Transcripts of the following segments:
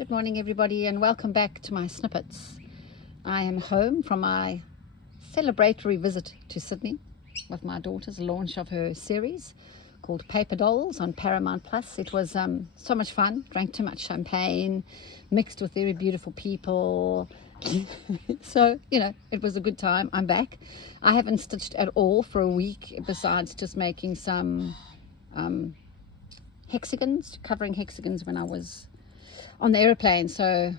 Good morning everybody and welcome back to my Snippets. I am home from my celebratory visit to Sydney with my daughter's launch of her series called Paper Dolls on Paramount Plus. It was so much fun, drank too much champagne, mixed with very beautiful people. So, it was a good time. I'm back. I haven't stitched at all for a week besides just making some hexagons, covering hexagons when I was on the airplane. So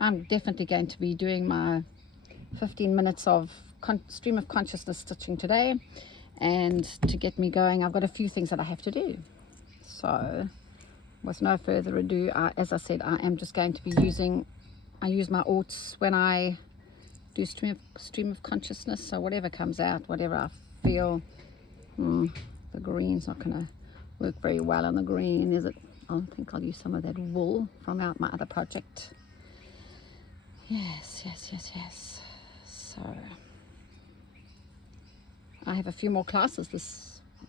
I'm definitely going to be doing my 15 minutes of stream of consciousness stitching today, and to get me going I've got a few things that I have to do. So with no further ado, as I said, I am just going to be I use my aughts when I do stream of consciousness. So whatever comes out, whatever I feel. The green's not going to work very well on the green, is it? I think I'll use some of that wool from my other project. Yes. So I have a few more classes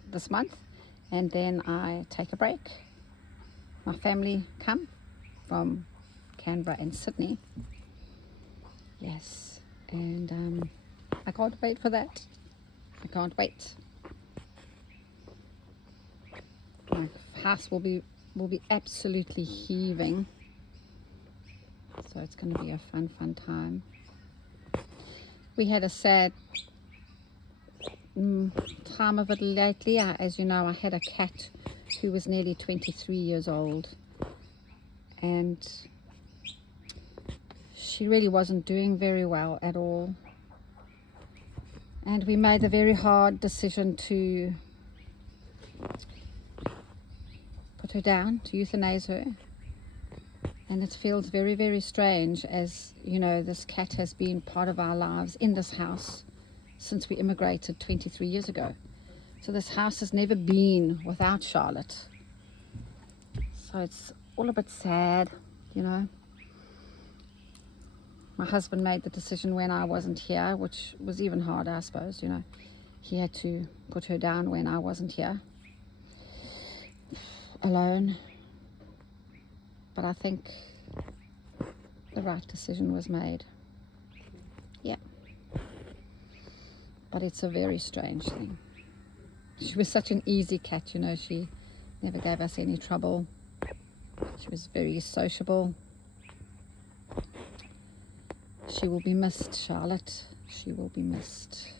this month, and then I take a break. My family come from Canberra and Sydney. Yes, and I can't wait for that. I can't wait. My house will be absolutely heaving, so it's going to be a fun time. We had a sad time of it lately. As you know, I had a cat who was nearly 23 years old, and she really wasn't doing very well at all, and we made the very hard decision to put her down, to euthanize her. And it feels very strange, as you know, this cat has been part of our lives in this house since we immigrated 23 years ago. So this house has never been without Charlotte. So it's all a bit sad, My husband made the decision when I wasn't here, which was even harder, I suppose. He had to put her down when I wasn't here, alone. But I think the right decision was made. Yeah. But it's a very strange thing. She was such an easy cat, She never gave us any trouble. She was very sociable. She will be missed, Charlotte. She will be missed.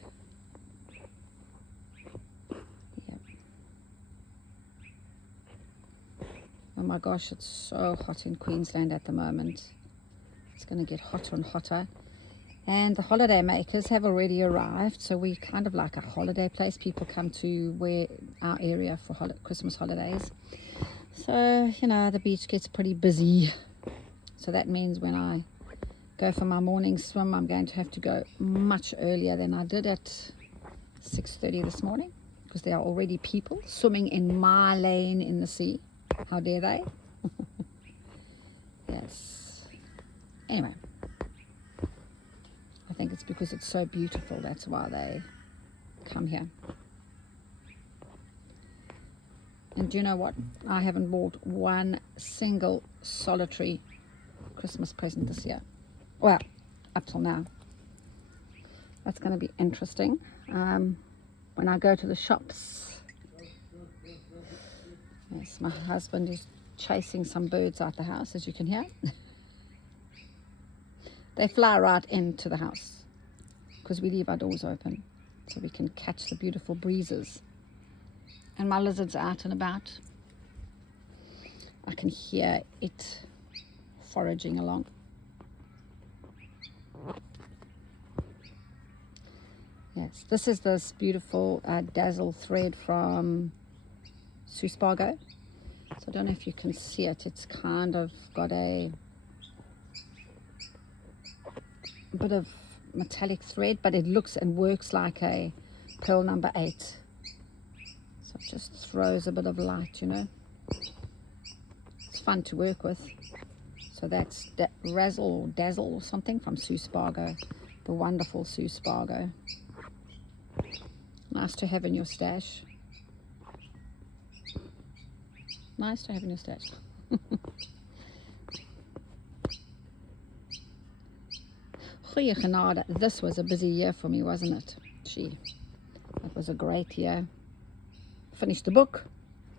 Yeah. Oh my gosh, it's so hot in Queensland at the moment. It's going to get hotter and hotter. And the holiday makers have already arrived, so we're kind of like a holiday place. People come to our area for Christmas holidays. So, the beach gets pretty busy. So that means when I go for my morning swim, I'm going to have to go much earlier than I did at 6:30 this morning, because there are already people swimming in my lane in the sea. How dare they? Yes. Anyway, I think it's because it's so beautiful. That's why they come here. And do you know what? I haven't bought one single solitary Christmas present this year. Well, up till now. That's going to be interesting. When I go to the shops. Yes, my husband is chasing some birds out the house, as you can hear. They fly right into the house because we leave our doors open so we can catch the beautiful breezes. And my lizard's out and about. I can hear it foraging along. Yes, this is this beautiful Dazzle thread from SSPO. So I don't know if you can see it. It's kind of got a bit of metallic thread, but it looks and works like a pearl number 8. So it just throws a bit of light, It's fun to work with. So that's Dazzle or something from SSPO, the wonderful SSPO. Nice to have in your stash. Nice to have in your stash. Goeie genade, this was a busy year for me, wasn't it? Gee, it was a great year. Finished the book.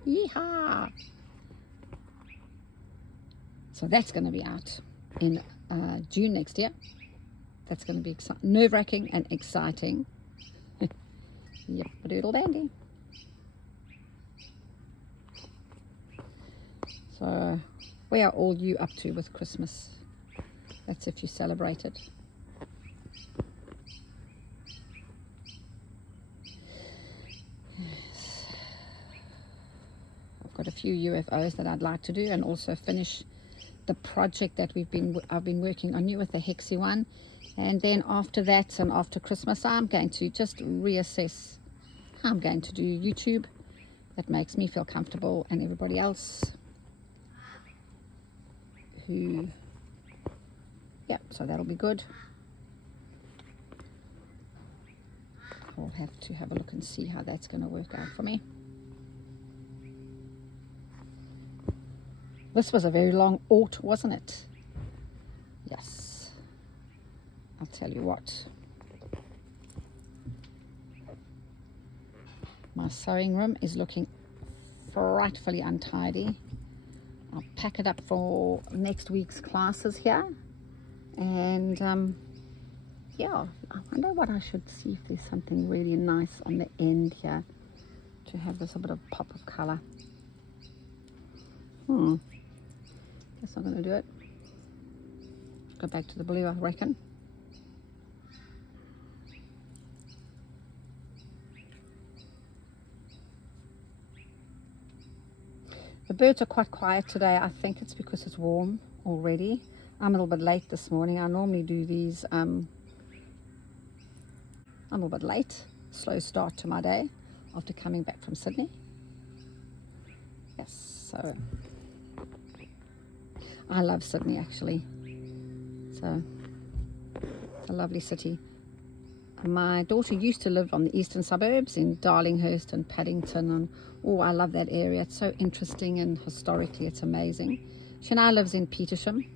Yeehaw! So that's going to be out in June next year. That's going to be nerve-wracking and exciting. Yep, a doodle dandy. So, where are all you up to with Christmas? That's if you celebrate it. Yes. I've got a few UFOs that I'd like to do, and also finish the project that I've been working on you with the Hexy one. And then after that, and after Christmas, I'm going to just reassess how I'm going to do YouTube. That makes me feel comfortable, and everybody else who, yeah, so that'll be good. I'll have to have a look and see how that's going to work out for me. This was a very long ought, wasn't it? Yes. I'll tell you what. My sewing room is looking frightfully untidy. I'll pack it up for next week's classes here. And yeah, I wonder what I should see if there's something really nice on the end here to have this a bit of pop of color. Guess I'm going to do it. Go back to the blue, I reckon. The birds are quite quiet today. I think it's because it's warm already. I'm a little bit late this morning. I normally do these, I'm a little bit late. Slow start to my day after coming back from Sydney. Yes, so I love Sydney actually. So it's a lovely city. My daughter used to live on the eastern suburbs in Darlinghurst and Paddington, and oh, I love that area. It's so interesting, and historically it's amazing. She now lives in Petersham,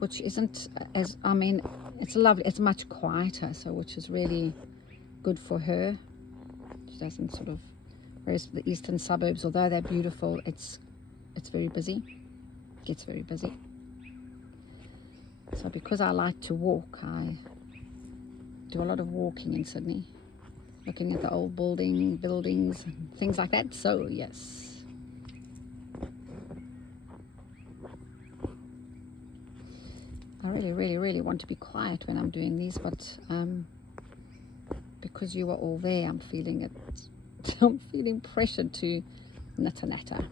which isn't as, I mean, it's lovely, it's much quieter, so which is really good for her. She doesn't sort of, whereas the eastern suburbs, although they're beautiful, it's very busy. It gets very busy. So because I like to walk, I do a lot of walking in Sydney, looking at the old buildings and things like that. So yes, I really want to be quiet when I'm doing these, but because you are all there, I'm feeling it. I'm feeling pressured to natter.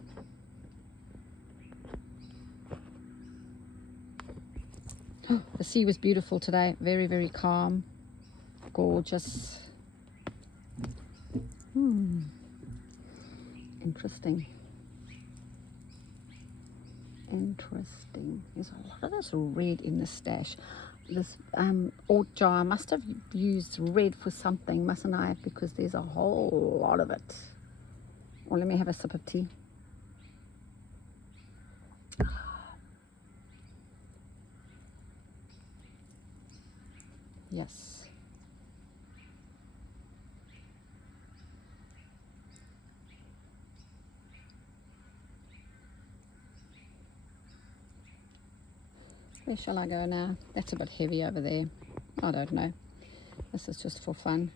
The sea was beautiful today, very calm, gorgeous. Interesting. There's a lot of this red in the stash. This oat jar, I must have used red for something, mustn't I? Because there's a whole lot of it. Well, let me have a sip of tea. Yes. Where shall I go now? That's a bit heavy over there. I don't know. This is just for fun.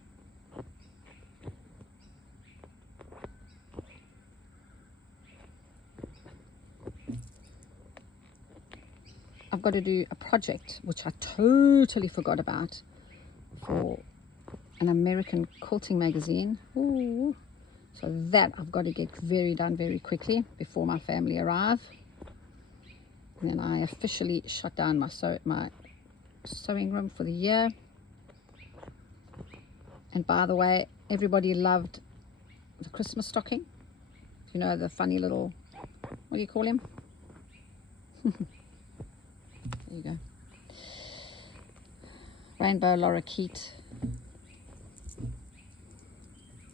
I've got to do a project which I totally forgot about for an American quilting magazine. Ooh. So that I've got to get done very quickly before my family arrive. And then I officially shut down my sewing room for the year. And by the way, everybody loved the Christmas stocking. You know, the funny little, what do you call him? There you go. Rainbow lorikeet.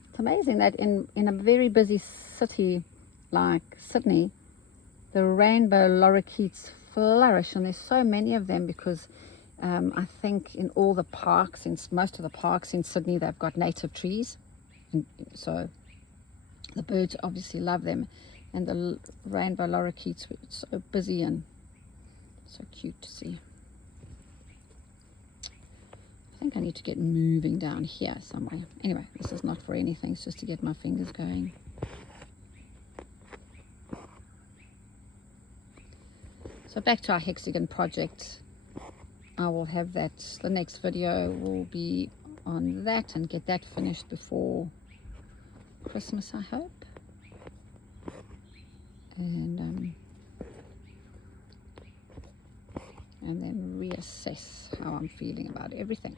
It's amazing that in a very busy city like Sydney, the rainbow lorikeets flourish, and there's so many of them because I think in all the parks, in most of the parks in Sydney, they've got native trees, and so the birds obviously love them. And the rainbow lorikeets were so busy and so cute to see. I think I need to get moving down here somewhere. Anyway, this is not for anything, it's just to get my fingers going. So back to our hexagon project. I will have that, the next video will be on that and get that finished before Christmas, I hope. And then reassess how I'm feeling about everything.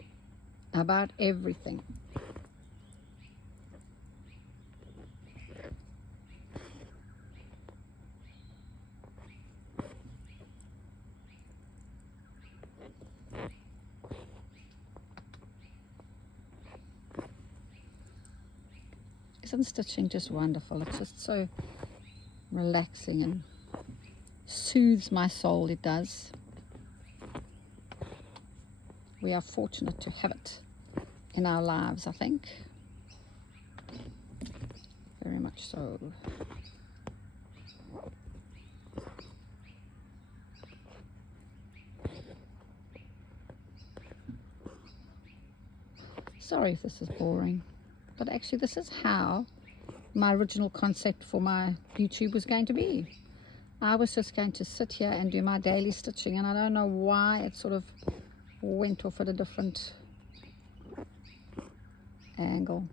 Isn't stitching just wonderful? It's just so relaxing and soothes my soul, it does. We are fortunate to have it in our lives, I think. Very much so. Sorry if this is boring, but actually this is how my original concept for my YouTube was going to be. I was just going to sit here and do my daily stitching, and I don't know why it sort of went off at a different angle.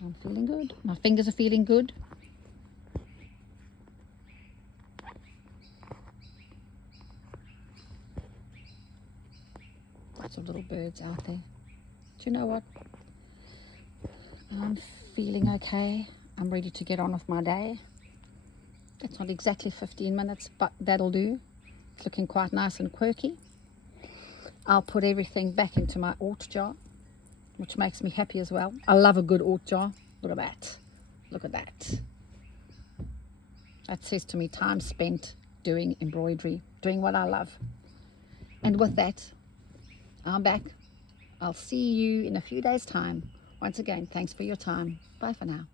I'm feeling good. My fingers are feeling good. Lots of little birds out there. Do you know what? I'm feeling okay. I'm ready to get on with my day. It's not exactly 15 minutes, but that'll do. It's looking quite nice and quirky. I'll put everything back into my ort jar, which makes me happy as well. I love a good ort jar. Look at that. Look at that. That says to me time spent doing embroidery, doing what I love. And with that, I'm back. I'll see you in a few days' time. Once again, thanks for your time. Bye for now.